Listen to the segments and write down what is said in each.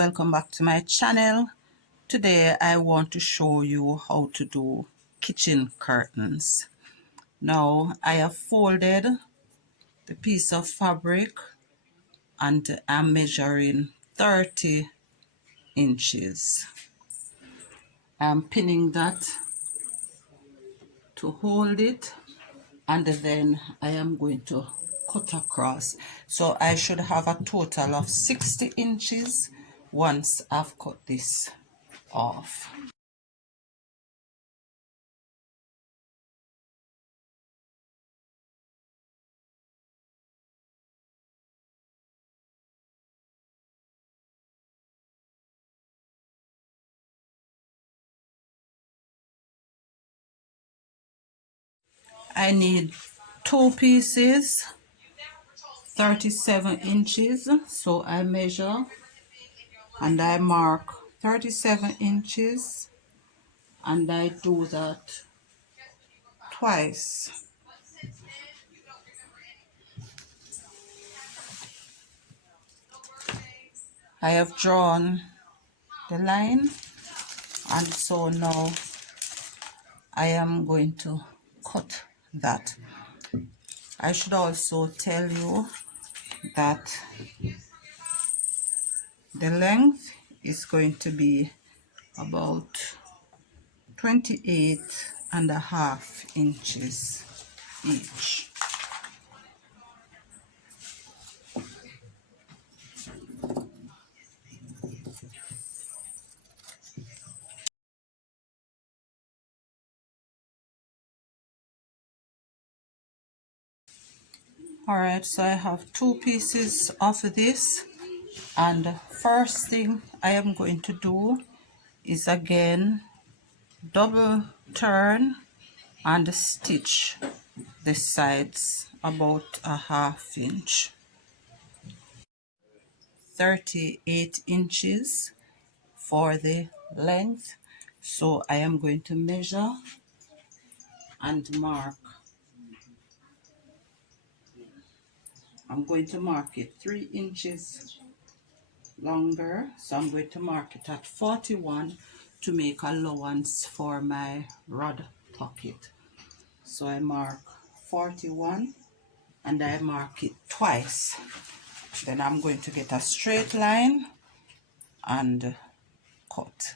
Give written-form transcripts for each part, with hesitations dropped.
welcome back to my channel. Today I want to show you how to do kitchen curtains. Now I have folded the piece of fabric and I'm measuring 30 inches. I'm pinning that to hold it, and then I am going to cut across. So I should have a total of 60 inches once I've cut this off. I need two pieces, 37 inches. So I measure and I mark 37 inches and I do that twice. I have drawn the line, and so now I am going to cut that. I should also tell you that the length is going to be about 28.5 inches each. Alright, so I have two pieces of this, and first thing I am going to do is again double turn and stitch the sides about a half inch. 38 inches for the length, so I am going to measure and mark. I'm going to mark it 3 inches longer, so I'm going to mark it at 41 to make allowance for my rod pocket. So I mark 41 and I mark it twice. Then I'm going to get a straight line and cut.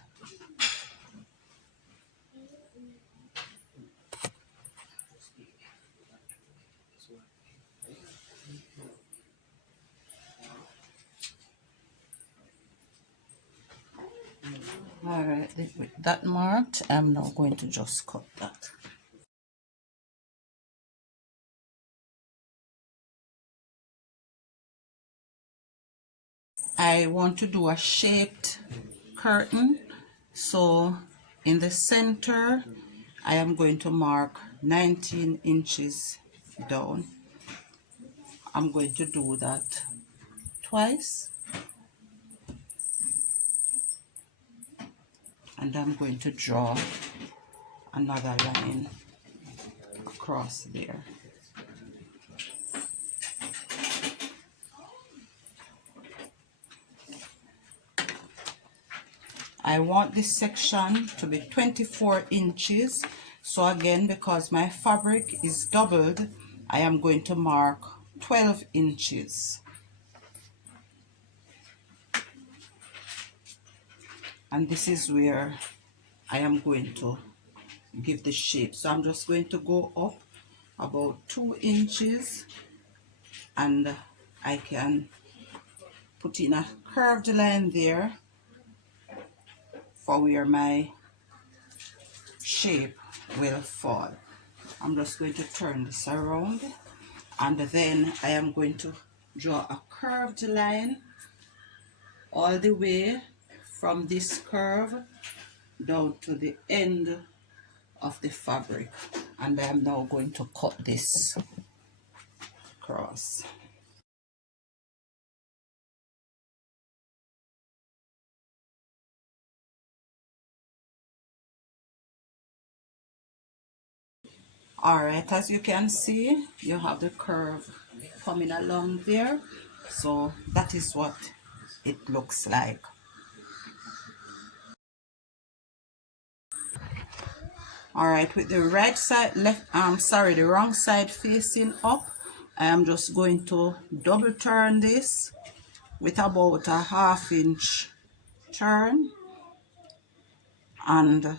Alright, with that marked, I'm now going to just cut that. I want to do a shaped curtain, so in the center I am going to mark 19 inches down. I'm going to do that twice, and I'm going to draw another line across there. I want this section to be 24 inches. So again, because my fabric is doubled, I am going to mark 12 inches. And this is where I am going to give the shape. So I'm just going to go up about 2 inches, and I can put in a curved line there for where my shape will fall. I'm just going to turn this around, and then I am going to draw a curved line all the way from this curve down to the end of the fabric, and I am now going to cut this across. Alright, as you can see, you have the curve coming along there, so that is what it looks like. All right, with the right side the wrong side facing up, I am just going to double turn this with about a 1/2 inch turn, and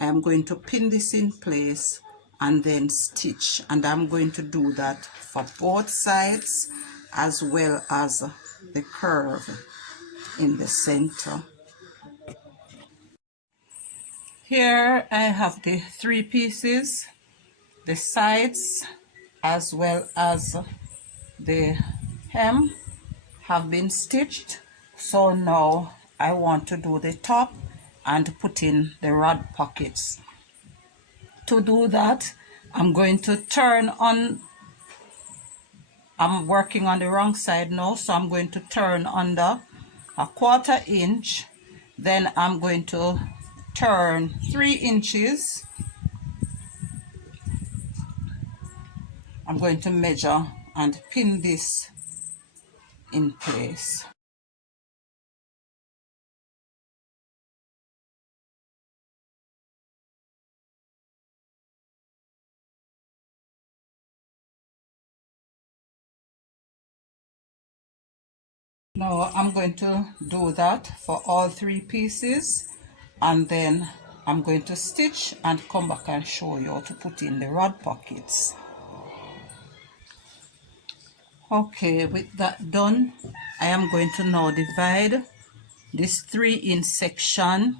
I'm going to pin this in place and then stitch, and I'm going to do that for both sides as well as the curve in the center. Here I have the 3 pieces, the sides as well as the hem have been stitched. So now I want to do the top and put in the rod pockets. To do that, I'm going to turn on, I'm working on the wrong side now, so I'm going to turn under a 1/4 inch, then I'm going to turn 3 inches. I'm going to measure and pin this in place. Now I'm going to do that for all 3 pieces, and then I'm going to stitch and come back and show you how to put in the rod pockets. Okay, with that done, I am going to now divide this 3-inch section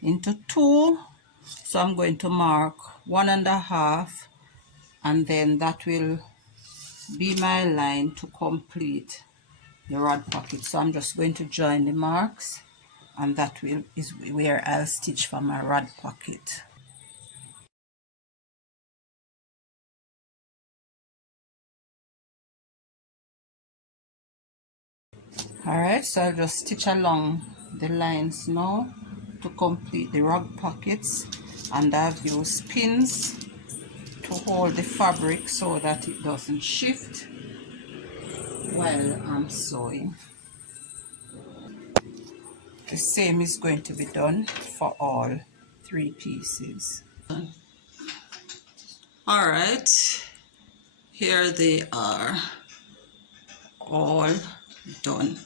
into 2. So I'm going to mark 1.5, and then that will be my line to complete the rod pocket. So I'm just going to join the marks, and that is where I'll stitch for my rod pocket. Alright, so I'll just stitch along the lines now to complete the rod pockets, and I've used pins to hold the fabric so that it doesn't shift while I'm sewing. The same is going to be done for all 3 pieces. Alright, here they are, all done.